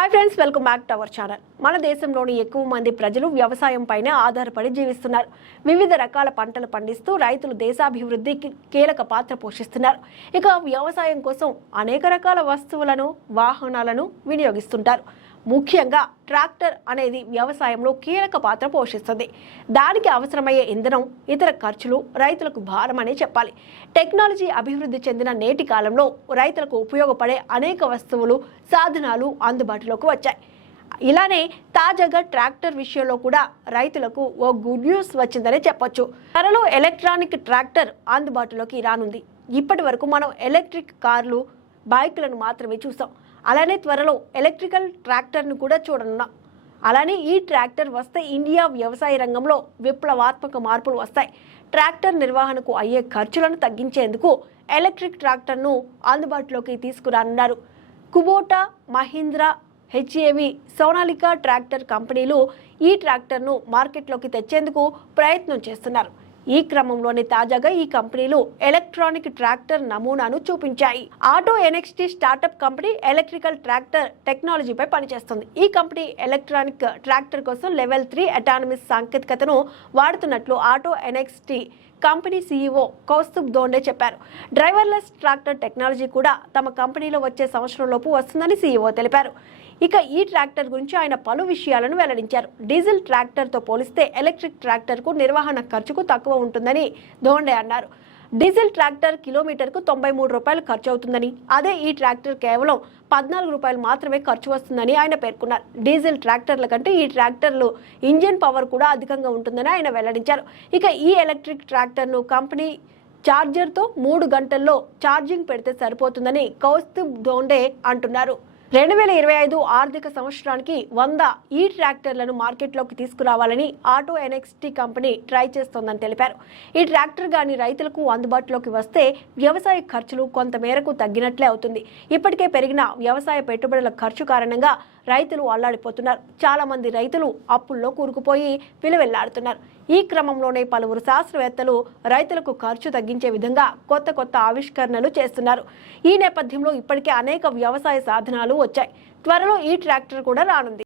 Hi friends welcome back to our channel మన దేశంలోని ఎక్కువ మంది ప్రజలు వ్యవసాయం పైనే ఆధారపడి జీవిస్తున్నారు. వివిధ రకాల పంటలు పండిస్తూ రైతులు దేశాభివృద్ధికి కీలక పాత్ర పోషిస్తున్నారు. ఇక వ్యవసాయం కోసం అనేక రకాల వస్తువులను వాహనాలను వినియోగిస్తుంటారు. ముఖ్యంగా ట్రాక్టర్ అనేది వ్యవసాయంలో కీలక పాత్ర పోషిస్తుంది. దానికి అవసరమయ్యే ఇంధనం ఇతర ఖర్చులు రైతులకు భారమనే చెప్పాలి. టెక్నాలజీ అభివృద్ధి చెందిన నేటి కాలంలో రైతులకు ఉపయోగపడే అనేక వస్తువులు సాధనాలు అందుబాటులోకి వచ్చాయి. ఇలానే తాజాగా ట్రాక్టర్ విషయంలో కూడా రైతులకు ఓ గుడ్ న్యూస్ వచ్చిందనే చెప్పొచ్చు. త్వరలో ఎలక్ట్రానిక్ ట్రాక్టర్ అందుబాటులోకి రానుంది. ఇప్పటి వరకు మనం ఎలక్ట్రిక్ కార్లు బైక్లను మాత్రమే చూసాం. అలానే త్వరలో ఎలక్ట్రికల్ ట్రాక్టర్ను కూడా చూడనున్నాం. అలానే ఈ ట్రాక్టర్ వస్తే ఇండియా వ్యవసాయ రంగంలో విప్లవాత్మక మార్పులు వస్తాయి. ట్రాక్టర్ నిర్వహణకు అయ్యే ఖర్చులను తగ్గించేందుకు ఎలక్ట్రిక్ ట్రాక్టర్ను అందుబాటులోకి తీసుకురానున్నారు. Kubota Mahindra HAV Sonalika tractor కంపెనీలు ఈ ట్రాక్టర్ను మార్కెట్లోకి తెచ్చేందుకు ప్రయత్నం చేస్తున్నారు. ఈ క్రమంలోనే తాజాగా ఈ కంపెనీలు ఎలక్ట్రానిక్ ట్రాక్టర్ నమూనాను చూపించాయి. Auto NXT startup company electrical tractor టెక్నాలజీపై పనిచేస్తుంది. ఈ కంపెనీ ఎలక్ట్రానిక్ ట్రాక్టర్ కోసం లెవెల్ త్రీ అటానమిస్ సాంకేతికతను వాడుతున్నట్లు auto NXT company CEO Kaustubh Dhonde చెప్పారు. డ్రైవర్లెస్ ట్రాక్టర్ టెక్నాలజీ కూడా తమ కంపెనీలో వచ్చే సంవత్సరంలోపు వస్తుందని సీఈఓ తెలిపారు. ఇక ఈ ట్రాక్టర్ గురించి ఆయన పలు విషయాలను వెల్లడించారు. డీజిల్ ట్రాక్టర్తో పోలిస్తే ఎలక్ట్రిక్ ట్రాక్టర్కు నిర్వహణ ఖర్చుకు తక్కువ ఉంటుందని ధోండే అన్నారు. డీజిల్ ట్రాక్టర్ కిలోమీటర్కు తొంభై మూడు రూపాయలు ఖర్చు అవుతుందని అదే ఈ ట్రాక్టర్ కేవలం పద్నాలుగు రూపాయలు మాత్రమే ఖర్చు వస్తుందని ఆయన పేర్కొన్నారు. డీజిల్ ట్రాక్టర్ల కంటే ఈ ట్రాక్టర్లు ఇంజిన్ పవర్ కూడా అధికంగా ఉంటుందని ఆయన వెల్లడించారు. ఇక ఈ ఎలక్ట్రిక్ ట్రాక్టర్ను కంపెనీ ఛార్జర్తో మూడు గంటల్లో ఛార్జింగ్ పెడితే సరిపోతుందని కౌస్తుబ్ దోండే అంటున్నారు. రెండు వేల ఇరవై ఐదు ఆర్థిక సంవత్సరానికి వంద ఈ ట్రాక్టర్లను మార్కెట్లోకి తీసుకురావాలని ఆటో ఎన్ఎక్స్టీ కంపెనీ ట్రై చేస్తోందని తెలిపారు. ఈ ట్రాక్టర్ గాని రైతులకు అందుబాటులోకి వస్తే వ్యవసాయ ఖర్చులు కొంత మేరకు తగ్గినట్లే అవుతుంది. ఇప్పటికే పెరిగిన వ్యవసాయ పెట్టుబడుల ఖర్చు కారణంగా రైతులు అల్లాడిపోతున్నారు. చాలా మంది రైతులు అప్పుల్లో కూరుకుపోయి విలువెల్లాడుతున్నారు. ఈ క్రమంలోనే పలువురు శాస్త్రవేత్తలు రైతులకు ఖర్చు తగ్గించే విధంగా కొత్త కొత్త ఆవిష్కరణలు చేస్తున్నారు. ఈ నేపథ్యంలో ఇప్పటికే అనేక వ్యవసాయ సాధనాలు వచ్చాయి. త్వరలో ఈ ట్రాక్టర్ కూడా రానుంది.